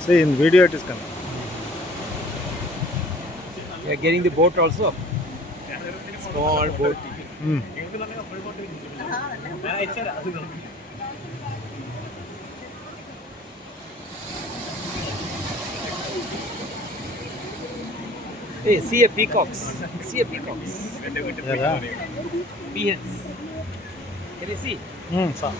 See, in video it is coming. You are getting the boat also. Small boat. Hmm. Hey, see a peacocks. See a peacocks. Yeah. Peahens. Can you see? So.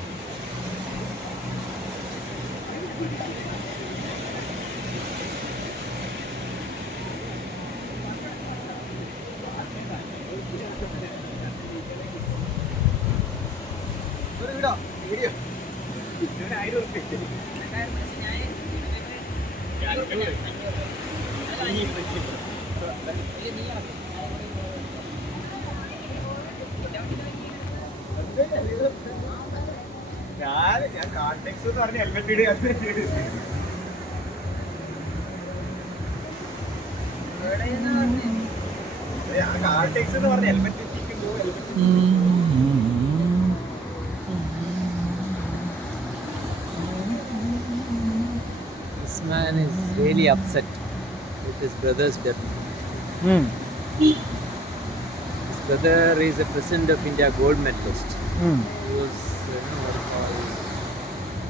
This man is really upset with his brother's death. His brother is a President of India gold medalist. He was, what do you call,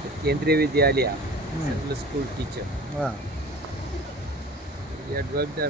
at Kendriya Vidyalaya, Central School teacher. Wow. He had worked there